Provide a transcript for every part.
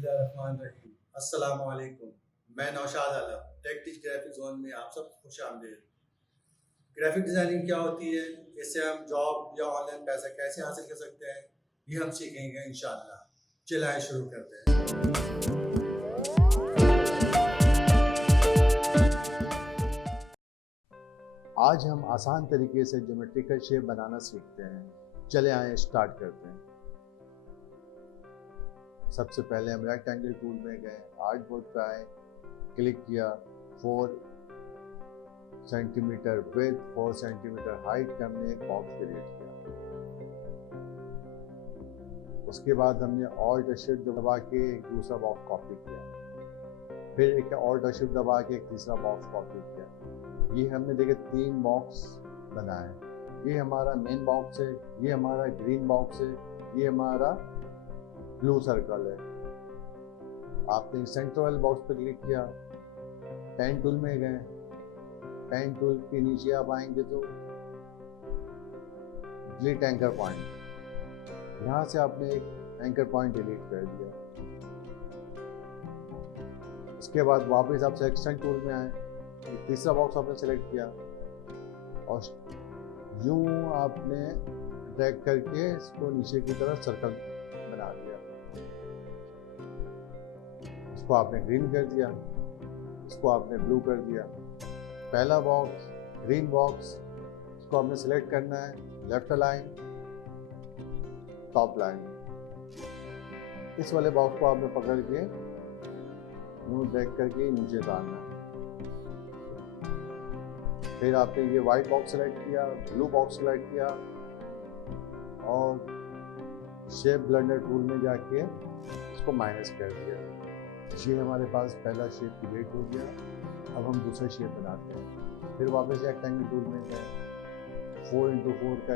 बिस्मिल्लाहिर्रहमानिर्रहीम। अस्सलाम वालेकुम। मैं Naushad Alam, take teach graphic zone में आप सब खुश आमदीद। ग्राफिक डिज़ाइनिंग क्या होती है, इससे हम जॉब या ऑनलाइन पैसा कैसे हासिल कर सकते हैं, ये हम सीखेंगे इंशाअल्लाह। चलिए शुरू करते हैं। आज हम आसान तरीके से ज्योमेट्रिकल शेप बनाना सीखते हैं। चले आए स्टार्ट करते हैं। सबसे पहले हम रेक्टेंगल टूल में गए, आर्ट बोर्ड पे आए, क्लिक किया, 4 सेंटीमीटर विड्थ, 4 सेंटीमीटर हाइट का हमने एक बॉक्स क्रिएट किया। उसके बाद हमने ऑल्ट शिफ्ट दबा के एक दूसरा बॉक्स कॉपी किया, फिर एक ऑल्ट शिफ्ट दबा के एक तीसरा बॉक्स कॉपी किया। ये हमने देखे 3 बॉक्स बनाए। ये हमारा मेन बॉक्स है, ये हमारा ग्रीन बॉक्स है, ये हमारा ब्लू सर्कल है। आपने सेंटर वाले बॉक्स पर क्लिक किया, पेन टूल में गए, पेन टूल के नीचे आप आएंगे तो डिलीट एंकर पॉइंट, यहाँ से आपने एक एंकर पॉइंट डिलीट कर दिया। उसके बाद वापस आप सिलेक्शन टूल में आए, तीसरा बॉक्स आपने सेलेक्ट किया और यूं आपने ड्रैग करके इसको नीचे की तरफ सर्कल बना दिया। इसको आपने ग्रीन कर दिया, इसको आपने ब्लू कर दिया। पहला बॉक्स ग्रीन बॉक्स, इसको आपने सेलेक्ट करना है, लेफ्ट लाइन, टॉप लाइन। इस वाले बॉक्स को आपने पकड़ के यूं ड्रैग करके नीचे डालना है। फिर आपने ये वाइट बॉक्स सेलेक्ट किया, ब्लू बॉक्स सेलेक्ट किया और शेप ब्लेंडर टूल में जाके इसको माइनस कर दिया। ये हमारे पास पहला शेप क्रिएट हो गया। अब हम दूसरा शेप बनाते हैं। फिर वापस रेक्टेंगल टूल में गए, 4x4 का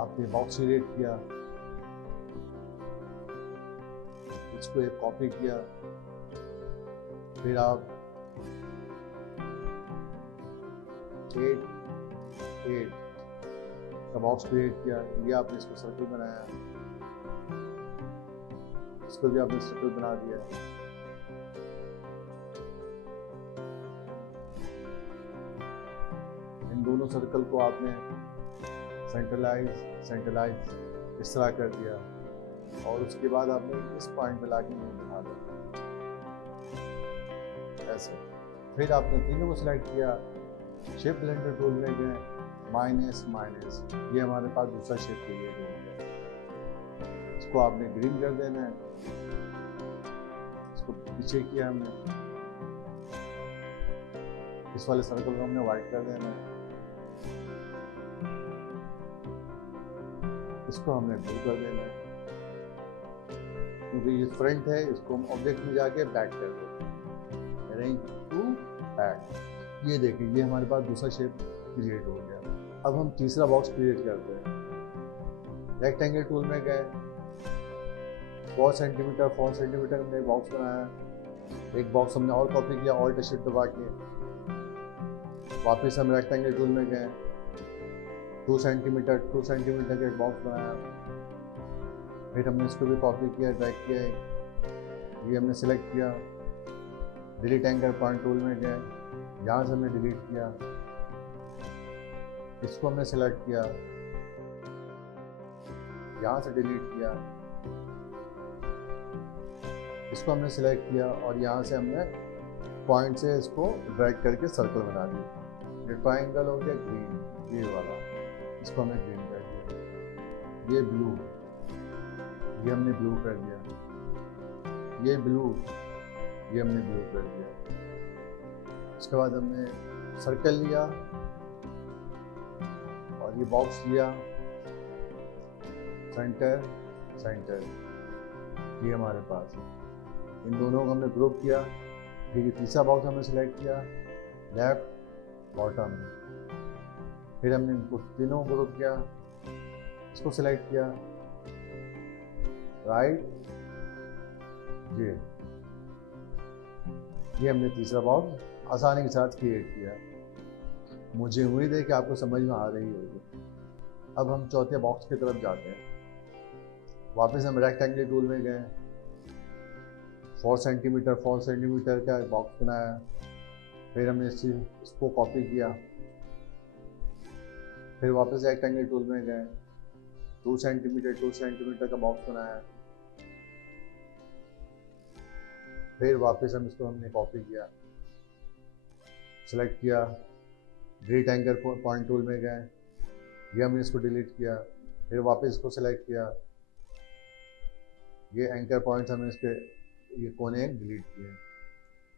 आपने बॉक्स क्रिएट किया, इसको एक कॉपी किया। फिर आप 8 का बॉक्स क्रिएट किया, ये आपने इसको सर्कल बनाया, इसको भी आपने सर्कल बना दिया। इन दोनों सर्कल को आपने सेंट्रलाइज इस तरह कर दिया और उसके बाद आपने इस पॉइंट पे लाके मुंह दिखा दिया ऐसे। फिर आपने तीनों को सिलेक्ट किया, शेप ब्लेंडर टूल में गए, माइनस माइनस, ये हमारे पास दूसरा शेप क्रिएट हो गया। इसको आपने ग्रीन कर देना है, इसको पीछे किया हमने, इस वाले सर्कल को हमने व्हाइट कर देना है, इसको हमने ब्लू कर देना है। क्योंकि ये फ्रंट है, इसको हम ऑब्जेक्ट में जाके बैक कर देते हैं, अरेंज टू बैक। ये देखिए, ये हमारे पास दूसरा शेप क्रिएट हो गया। अब हम तीसरा बॉक्स क्रिएट करते हैं। रेक्टेंगल टूल में गए, 4 सेंटीमीटर हमने एक बॉक्स बनाया। एक बॉक्स हमने और कॉपी किया, ऑल्ट शिफ्ट दबा के। वापस हम रेक्टेंगल टूल में गए, 2 सेंटीमीटर का एक बॉक्स बनाया। फिर हमने इसको भी कॉपी किया, ड्रैग किया, ये हमने सेलेक्ट किया। डिलीट एंकर पॉइंट टूल में गए, यहाँ से हमने डिलीट किया, इसको हमने सेलेक्ट किया, यहाँ से डिलीट किया, इसको हमने सेलेक्ट किया और यहाँ से हमने पॉइंट से इसको ड्रैग करके सर्कल बना दिया। ये ट्राइंगल हो गया ग्रीन, ये वाला, इसको हमने ग्रीन कर दिया। ये ब्लू, ये हमने ब्लू कर दिया। ये ब्लू, ये हमने ब्लू कर दिया। उसके बाद हमने सर्कल लिया और ये बॉक्स लिया, सेंटर, ये हमारे पास है। इन दोनों को हमने ग्रुप किया। फिर ये तीसरा बॉक्स हमने सेलेक्ट किया, लेफ्ट बॉटम। फिर हमने इनको तीनों को ग्रुप किया, इसको सेलेक्ट किया, राइट, ये हमने तीसरा बॉक्स आसानी के साथ क्रिएट किया। मुझे उम्मीद है कि आपको समझ में आ रही होगी। अब हम चौथे बॉक्स की तरफ जाते हैं। वापस हम रेक्टेंगल टूल में गए, 4 सेंटीमीटर का एक बॉक्स बनाया। फिर हमने इसको कॉपी किया। फिर वापस रेक्टेंगल टूल में गए, 2 सेंटीमीटर का बॉक्स बनाया। फिर वापस हमने कॉपी किया, सेलेक्ट किया, डिलीट एंकर पॉइंट टूल में गए, ये हमने इसको डिलीट किया। फिर वापस इसको सेलेक्ट किया, ये एंकर पॉइंट्स हमने इसके ये कोने डिलीट किए।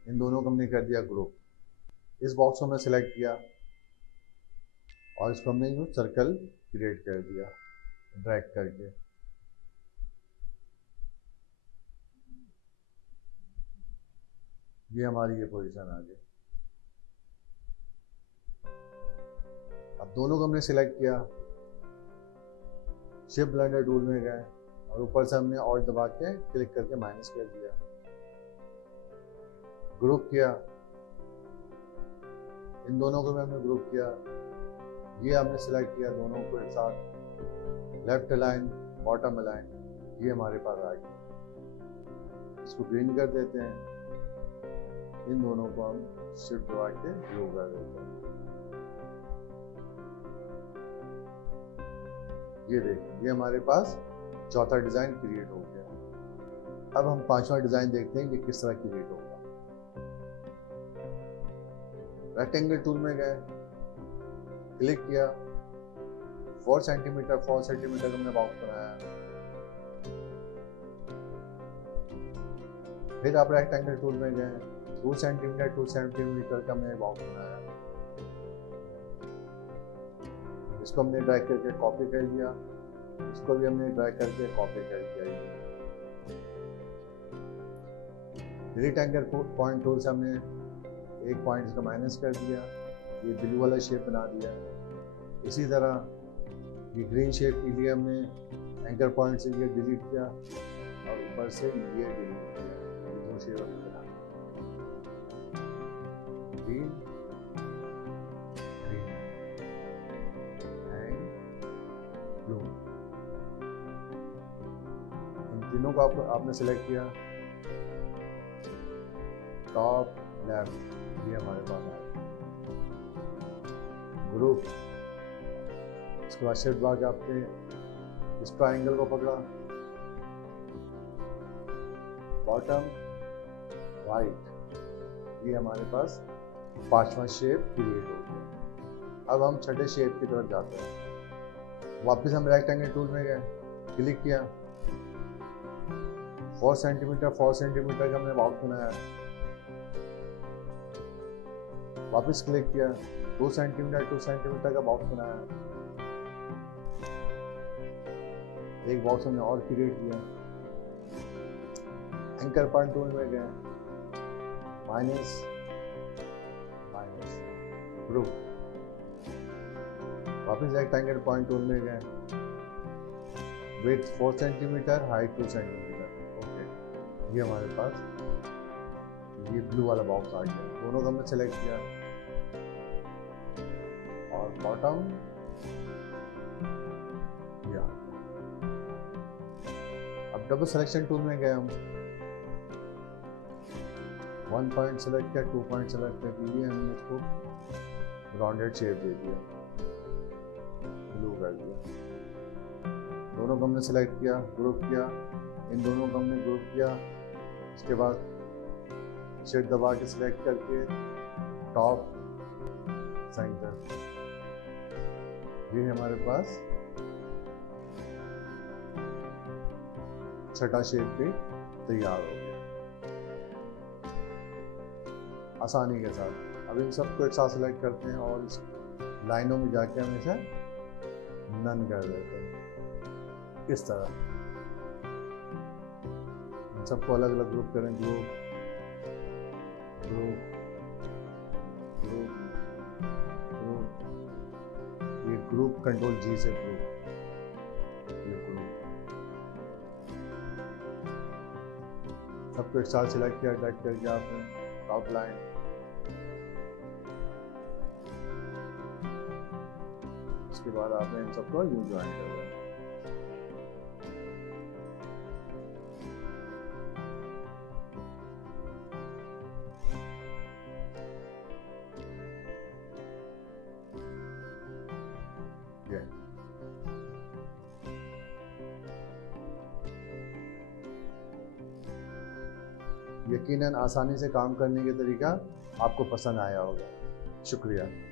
इन दोनों को हमने कर दिया ग्रुप। इस बॉक्स को हमने सेलेक्ट किया और इसको हमने यूँ सर्कल क्रिएट कर दिया ड्रैग करके। ये हमारी ये पोजीशन आ गई। अब दोनों को हमने सेलेक्ट किया, शेप ब्लेंडर टूल में गए और ऊपर से हमने ऑल्ट दबा के क्लिक करके माइनस कर दिया, ग्रुप किया। इन दोनों को भी हमने ग्रुप किया। ये हमने सेलेक्ट किया दोनों को एक साथ, लेफ्ट अलाइन बॉटम अलाइन, ये हमारे पास आ गया। इसको ग्रीन कर देते हैं। इन दोनों को हम शिफ्ट दबा के ब्लू कर देते हैं। ये देखिए, ये हमारे पास चौथा डिजाइन क्रिएट हो गया। अब हम पांचवा डिजाइन देखते हैं कि किस तरह क्रिएट होगा। रेक्टेंगल टूल में गए, क्लिक किया, 4 सेंटीमीटर का हमने बॉक्स बनाया। फिर आप रेक्टेंगल टूल में गए, 2 सेंटीमीटर का हमने बॉक्स बनाया। इसको हमने ड्रैग करके कॉपी कर दिया, इसको भी हमने ड्रैग करके कॉपी कर दिया। डिलीट एंकर पॉइंट टूल से हमने एक पॉइंट इसका माइनस कर दिया, ये ब्लू वाला शेप बना दिया। इसी तरह ये ग्रीन शेप के लिए हमने एंकर पॉइंट से ये डिलीट किया और ऊपर से ये डिलीट किया। ये दो शेप हमने बना ग्रीन एंड ब्लू। इन तीनों को आपने सेलेक्ट किया, टॉप लेफ्ट, ये हमारे पास है ग्रुप। इसके बाद शिफ्ट दबा के आपने इस ट्रायंगल को पकड़ा, बॉटम राइट, ये हमारे पास पांचवा शेप क्रिएट हो गया। अब हम छठे शेप की तरफ जाते हैं। वापस हम रेक्टेंगल टूल में गए, क्लिक किया, 4 सेंटीमीटर का हमने बॉक्स बनाया। वापस क्लिक किया, 2 सेंटीमीटर का बॉक्स बनाया। एक बॉक्स हमने और क्रिएट किया। एंकर पॉइंट टूल में गए, माइनस ग्रुप। वापस रेक्टेंगल पॉइंट टूल में गए, width 4 centimetre, height 2 centimetre. Okay, ये हमारे पास ये ब्लू वाला बॉक्स आ गया। दोनों को हमने सेलेक्ट किया और बॉटम या। अब डबल सिलेक्शन टूल में गए हम, 1 पॉइंट सेलेक्ट किया, 2 पॉइंट सेलेक्ट कर लिए, हमने इसको राउंडेड शेप दे दिया, ब्लू कर दिया। दोनों को हमने सेलेक्ट किया, ग्रुप किया। इन दोनों को हमने ग्रुप किया। इसके बाद शिफ्ट दबा के सिलेक्ट करके टॉप सेंटर, ये हमारे पास छठा शेप भी तैयार हो गया आसानी के साथ। अब इन सबको एक साथ सेलेक्ट करते हैं और इस लाइनों में जाके हम इसे नन कर देते हैं। इस तरह इन सबको अलग अलग ग्रुप करें, ग्रुप ग्रुप ग्रुप ग्रुप, ये ग्रुप कंट्रोल जी से ग्रुप, ये ग्रुप सबको एक साथ सिलेक्ट किया, ड्रैग करके आपने टॉप लाइन, उसके बाद आपने इन सबको यूं ज्वाइन कर देना। ये यकीनन आसानी से काम करने के तरीका आपको पसंद आया होगा। शुक्रिया।